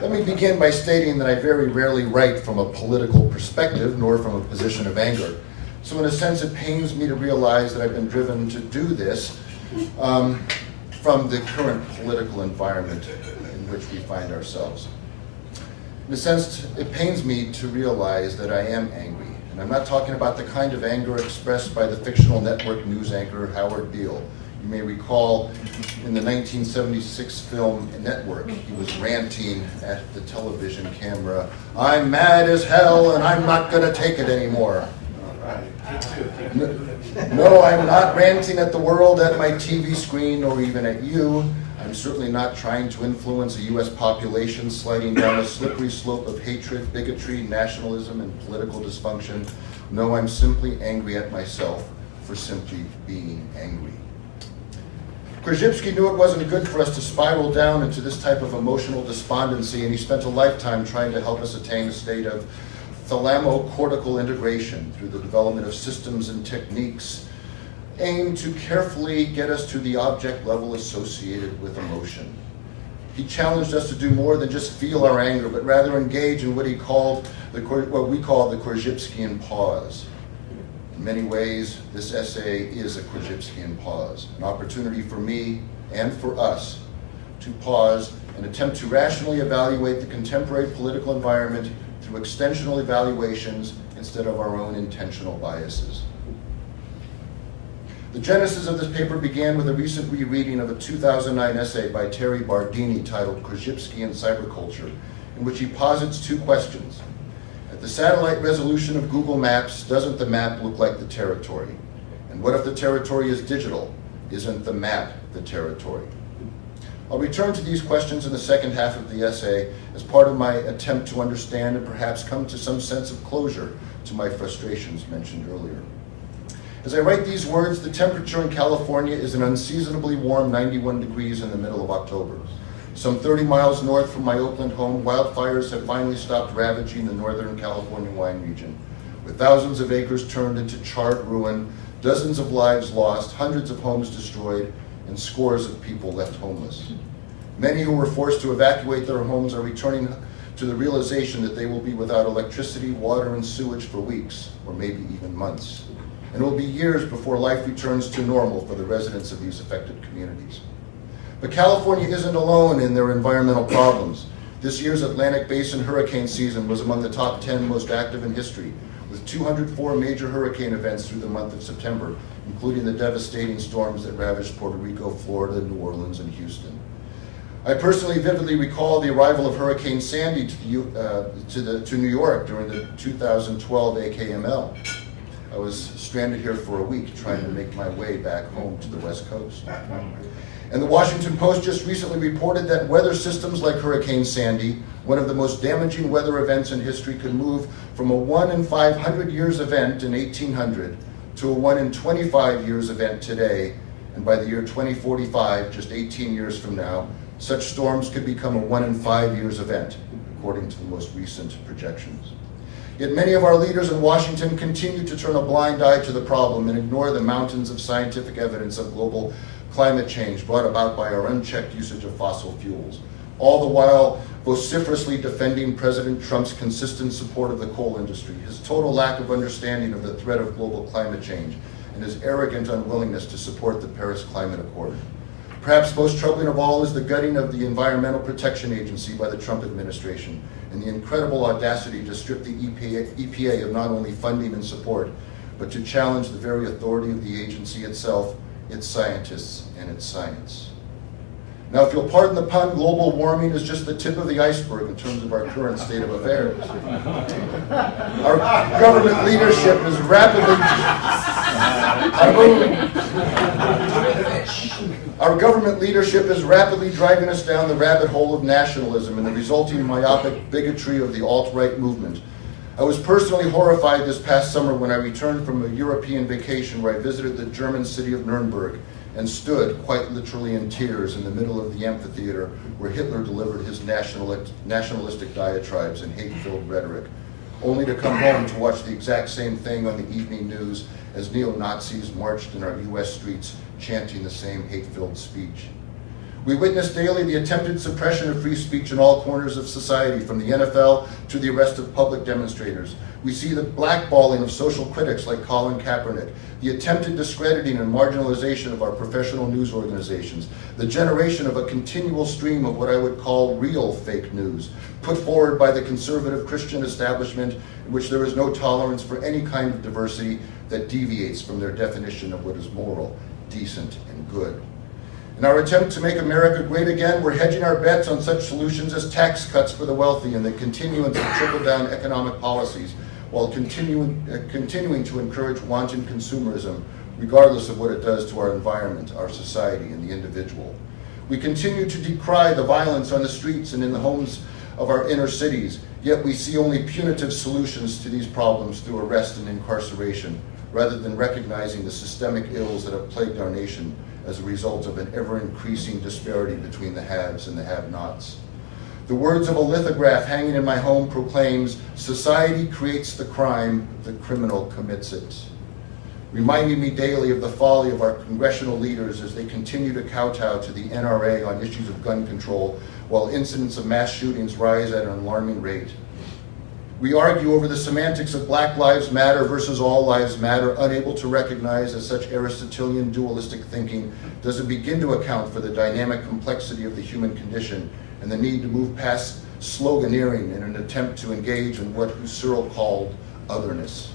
Let me begin by stating that I very rarely write from a political perspective, nor from a position of anger. So in a sense, it pains me to realize that I've been driven to do this from the current political environment in which we find ourselves. In a sense, it pains me to realize that I am angry. And I'm not talking about the kind of anger expressed by the fictional network news anchor Howard Beale. You may recall in the 1976 film Network, he was ranting at the television camera, "I'm mad as hell and I'm not going to take it anymore." No, I'm not ranting at the world, at my TV screen, or even at you. I'm certainly not trying to influence a U.S. population sliding down a slippery slope of hatred, bigotry, nationalism, and political dysfunction. No, I'm simply angry at myself for simply being angry. Krzyzewski knew it wasn't good for us to spiral down into this type of emotional despondency, and he spent a lifetime trying to help us attain a state of thalamo-cortical integration through the development of systems and techniques aimed to carefully get us to the object level associated with emotion. He challenged us to do more than just feel our anger, but rather engage in what we call the Krzyzewskian pause. In many ways, this essay is a Krzyzewskian pause, an opportunity for me and for us to pause and attempt to rationally evaluate the contemporary political environment through extensional evaluations instead of our own intentional biases. The genesis of this paper began with a recent rereading of a 2009 essay by Terry Bardini titled Krzyzewski and Cyberculture, in which he posits two questions. At the satellite resolution of Google Maps, doesn't the map look like the territory? And what if the territory is digital? Isn't the map the territory? I'll return to these questions in the second half of the essay as part of my attempt to understand and perhaps come to some sense of closure to my frustrations mentioned earlier. As I write these words, the temperature in California is an unseasonably warm 91 degrees in the middle of October. Some 30 miles north from my Oakland home, wildfires have finally stopped ravaging the Northern California wine region, with thousands of acres turned into charred ruin, dozens of lives lost, hundreds of homes destroyed, and scores of people left homeless. Many who were forced to evacuate their homes are returning to the realization that they will be without electricity, water, and sewage for weeks, or maybe even months. And it will be years before life returns to normal for the residents of these affected communities. But California isn't alone in their environmental problems. This year's Atlantic Basin hurricane season was among the top 10 most active in history, with 204 major hurricane events through the month of September, including the devastating storms that ravaged Puerto Rico, Florida, New Orleans, and Houston. I personally vividly recall the arrival of Hurricane Sandy to New York during the 2012 AKML. I was stranded here for a week trying to make my way back home to the West Coast. And the Washington Post just recently reported that weather systems like Hurricane Sandy, one of the most damaging weather events in history, could move from a 1 in 500 years event in 1800 to a 1 in 25 years event today. And by the year 2045, just 18 years from now, such storms could become a 1 in 5 years event, according to the most recent projections. Yet many of our leaders in Washington continue to turn a blind eye to the problem and ignore the mountains of scientific evidence of global climate change brought about by our unchecked usage of fossil fuels, all the while vociferously defending President Trump's consistent support of the coal industry, his total lack of understanding of the threat of global climate change, and his arrogant unwillingness to support the Paris Climate Accord. Perhaps most troubling of all is the gutting of the Environmental Protection Agency by the Trump administration, and the incredible audacity to strip the EPA of not only funding and support, but to challenge the very authority of the agency itself, its scientists, and its science. Now, if you'll pardon the pun, global warming is just the tip of the iceberg in terms of our current state of affairs. Our government leadership is rapidly driving us down the rabbit hole of nationalism and the resulting myopic bigotry of the alt-right movement. I was personally horrified this past summer when I returned from a European vacation where I visited the German city of Nuremberg and stood, quite literally in tears, in the middle of the amphitheater where Hitler delivered his nationalistic diatribes and hate-filled rhetoric, only to come home to watch the exact same thing on the evening news as neo-Nazis marched in our US streets chanting the same hate-filled speech. We witness daily the attempted suppression of free speech in all corners of society, from the NFL to the arrest of public demonstrators. We see the blackballing of social critics like Colin Kaepernick, the attempted discrediting and marginalization of our professional news organizations, the generation of a continual stream of what I would call real fake news, put forward by the conservative Christian establishment, in which there is no tolerance for any kind of diversity that deviates from their definition of what is moral, decent, and good. In our attempt to make America great again, we're hedging our bets on such solutions as tax cuts for the wealthy and the continuance of trickle-down economic policies, while continuing to encourage wanton consumerism, regardless of what it does to our environment, our society, and the individual. We continue to decry the violence on the streets and in the homes of our inner cities, yet we see only punitive solutions to these problems through arrest and incarceration, rather than recognizing the systemic ills that have plagued our nation as a result of an ever-increasing disparity between the haves and the have-nots. The words of a lithograph hanging in my home proclaims, "Society creates the crime, the criminal commits it," reminding me daily of the folly of our congressional leaders as they continue to kowtow to the NRA on issues of gun control, while incidents of mass shootings rise at an alarming rate. We argue over the semantics of Black Lives Matter versus All Lives Matter, unable to recognize that such Aristotelian dualistic thinking doesn't begin to account for the dynamic complexity of the human condition and the need to move past sloganeering in an attempt to engage in what Surreal called otherness.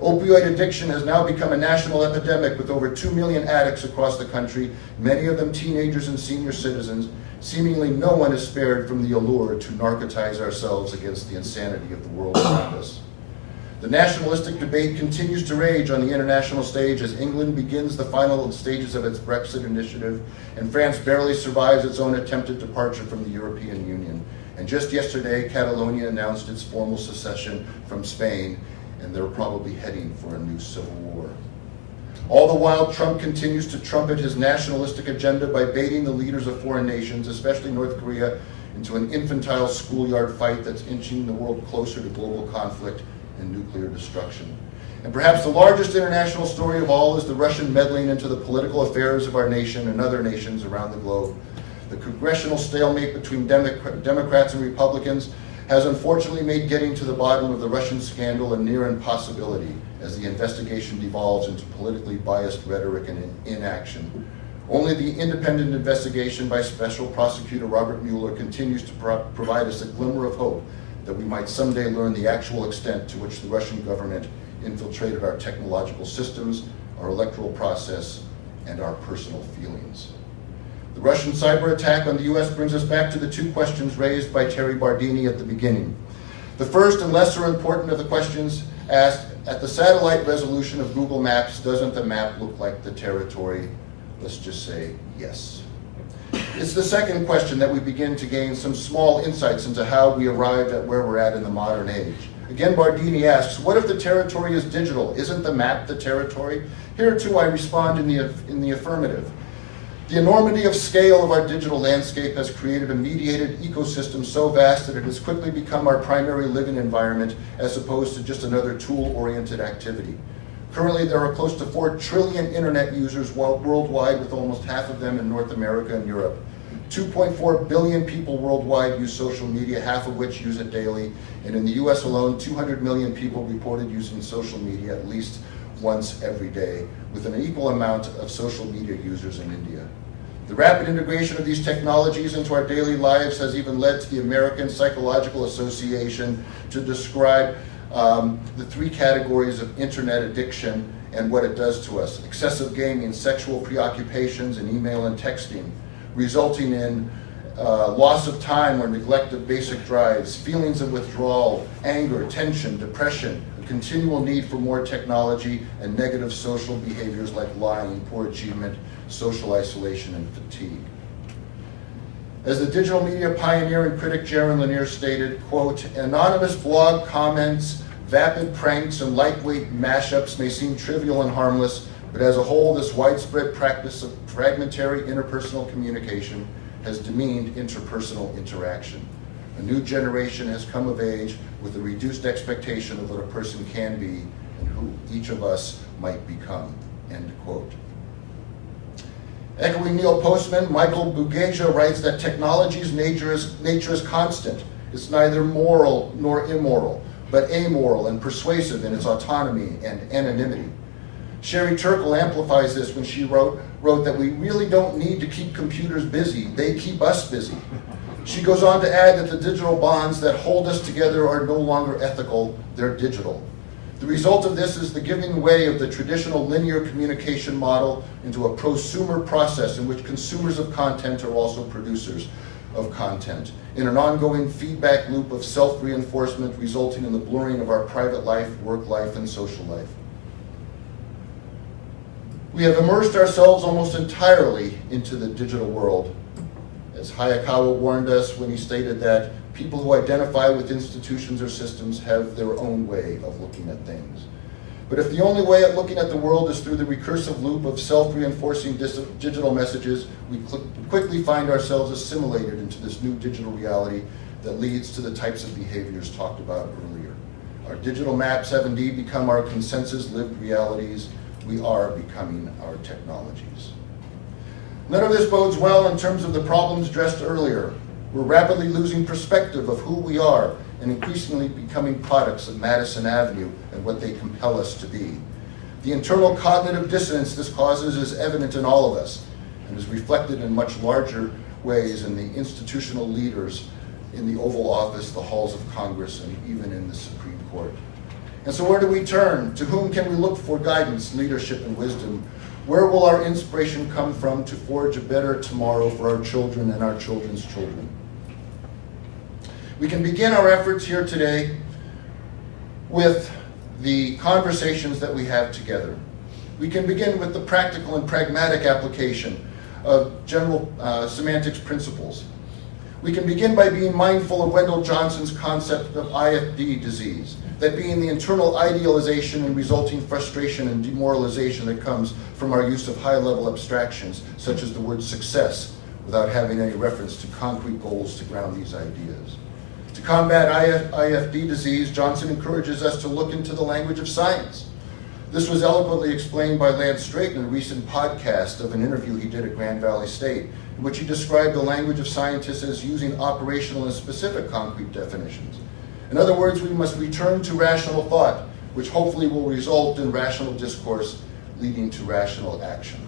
Opioid addiction has now become a national epidemic with over 2 million addicts across the country, many of them teenagers and senior citizens. Seemingly no one is spared from the allure to narcotize ourselves against the insanity of the world around us. The nationalistic debate continues to rage on the international stage as England begins the final stages of its Brexit initiative, and France barely survives its own attempted departure from the European Union. And just yesterday, Catalonia announced its formal secession from Spain, and they're probably heading for a new civil war. All the while, Trump continues to trumpet his nationalistic agenda by baiting the leaders of foreign nations, especially North Korea, into an infantile schoolyard fight that's inching the world closer to global conflict and nuclear destruction. And perhaps the largest international story of all is the Russian meddling into the political affairs of our nation and other nations around the globe. The congressional stalemate between Democrats and Republicans has unfortunately made getting to the bottom of the Russian scandal a near impossibility as the investigation devolves into politically biased rhetoric and inaction. Only the independent investigation by Special Prosecutor Robert Mueller continues to provide us a glimmer of hope that we might someday learn the actual extent to which the Russian government infiltrated our technological systems, our electoral process, and our personal feelings. The Russian cyber attack on the US brings us back to the two questions raised by Terry Bardini at the beginning. The first and lesser important of the questions asked, at the satellite resolution of Google Maps, doesn't the map look like the territory? Let's just say yes. It's the second question that we begin to gain some small insights into how we arrived at where we're at in the modern age. Again, Bardini asks, what if the territory is digital? Isn't the map the territory? Here too I respond in the affirmative. The enormity of scale of our digital landscape has created a mediated ecosystem so vast that it has quickly become our primary living environment as opposed to just another tool-oriented activity. Currently, there are close to 4 trillion internet users worldwide, with almost half of them in North America and Europe. 2.4 billion people worldwide use social media, half of which use it daily. And in the US alone, 200 million people reported using social media at least once every day, with an equal amount of social media users in India. The rapid integration of these technologies into our daily lives has even led to the American Psychological Association to describe the 3 categories of internet addiction and what it does to us: excessive gaming, sexual preoccupations, and email and texting, resulting in loss of time or neglect of basic drives, feelings of withdrawal, anger, tension, depression, a continual need for more technology, and negative social behaviors like lying, poor achievement, social isolation, and fatigue. As the digital media pioneer and critic Jaron Lanier stated, quote, anonymous blog comments, vapid pranks, and lightweight mashups may seem trivial and harmless, but as a whole, this widespread practice of fragmentary interpersonal communication has demeaned interpersonal interaction. A new generation has come of age with a reduced expectation of what a person can be and who each of us might become, end quote. Echoing Neil Postman, Michael Bugeja writes that technology's nature is constant. It's neither moral nor immoral, but amoral and persuasive in its autonomy and anonymity. Sherry Turkle amplifies this when she wrote that we really don't need to keep computers busy, they keep us busy. She goes on to add that the digital bonds that hold us together are no longer ethical, they're digital. The result of this is the giving way of the traditional linear communication model into a prosumer process in which consumers of content are also producers of content, in an ongoing feedback loop of self-reinforcement resulting in the blurring of our private life, work life, and social life. We have immersed ourselves almost entirely into the digital world. As Hayakawa warned us when he stated that people who identify with institutions or systems have their own way of looking at things. But if the only way of looking at the world is through the recursive loop of self-reinforcing digital messages, we quickly find ourselves assimilated into this new digital reality that leads to the types of behaviors talked about earlier. Our digital maps have indeed become our consensus lived realities. We are becoming our technologies. None of this bodes well in terms of the problems addressed earlier. We're rapidly losing perspective of who we are and increasingly becoming products of Madison Avenue and what they compel us to be. The internal cognitive dissonance this causes is evident in all of us and is reflected in much larger ways in the institutional leaders in the Oval Office, the halls of Congress, and even in the Supreme Court. And so where do we turn? To whom can we look for guidance, leadership, and wisdom? Where will our inspiration come from to forge a better tomorrow for our children and our children's children? We can begin our efforts here today with the conversations that we have together. We can begin with the practical and pragmatic application of general semantics principles. We can begin by being mindful of Wendell Johnson's concept of IFD disease, that being the internal idealization and resulting frustration and demoralization that comes from our use of high-level abstractions, such as the word success, without having any reference to concrete goals to ground these ideas. To combat IFD disease, Johnson encourages us to look into the language of science. This was eloquently explained by Lance Straight in a recent podcast of an interview he did at Grand Valley State, in which he described the language of scientists as using operational and specific concrete definitions. In other words, we must return to rational thought, which hopefully will result in rational discourse leading to rational action.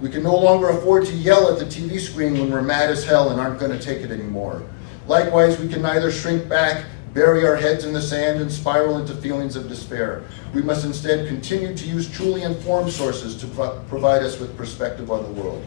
We can no longer afford to yell at the TV screen when we're mad as hell and aren't going to take it anymore. Likewise, we can neither shrink back, bury our heads in the sand, and spiral into feelings of despair. We must instead continue to use truly informed sources to provide us with perspective on the world.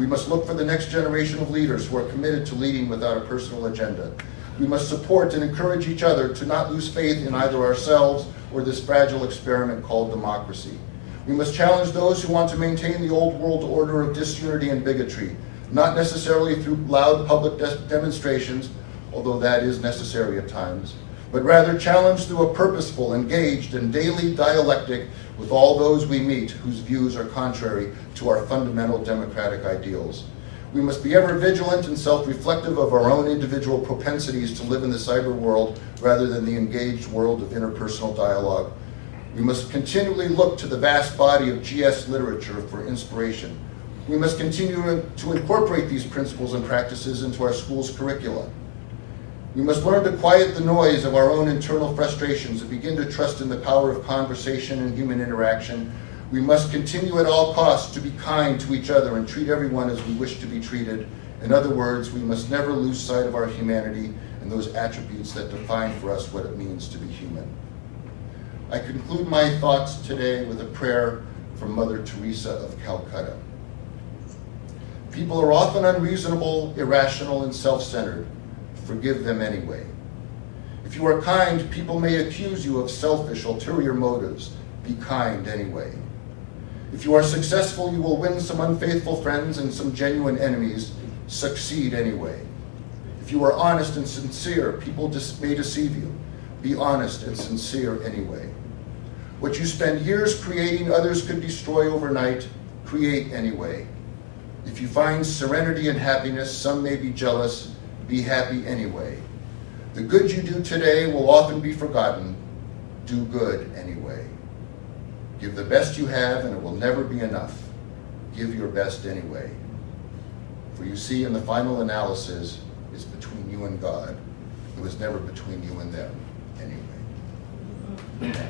We must look for the next generation of leaders who are committed to leading without a personal agenda. We must support and encourage each other to not lose faith in either ourselves or this fragile experiment called democracy. We must challenge those who want to maintain the old world order of disunity and bigotry, not necessarily through loud public demonstrations, although that is necessary at times, but rather challenge through a purposeful, engaged, and daily dialectic with all those we meet whose views are contrary to our fundamental democratic ideals. We must be ever vigilant and self-reflective of our own individual propensities to live in the cyber world rather than the engaged world of interpersonal dialogue. We must continually look to the vast body of GS literature for inspiration. We must continue to incorporate these principles and practices into our school's curricula. We must learn to quiet the noise of our own internal frustrations and begin to trust in the power of conversation and human interaction. We must continue at all costs to be kind to each other and treat everyone as we wish to be treated. In other words, we must never lose sight of our humanity and those attributes that define for us what it means to be human. I conclude my thoughts today with a prayer from Mother Teresa of Calcutta. People are often unreasonable, irrational, and self-centered. Forgive them anyway. If you are kind, people may accuse you of selfish, ulterior motives. Be kind anyway. If you are successful, you will win some unfaithful friends and some genuine enemies. Succeed anyway. If you are honest and sincere, people may deceive you. Be honest and sincere anyway. What you spend years creating, others could destroy overnight. Create anyway. If you find serenity and happiness, some may be jealous. Be happy anyway. The good you do today will often be forgotten. Do good anyway. Give the best you have, and it will never be enough. give your best anyway. For you see, in the final analysis, it's between you and God. It was never between you and them anyway.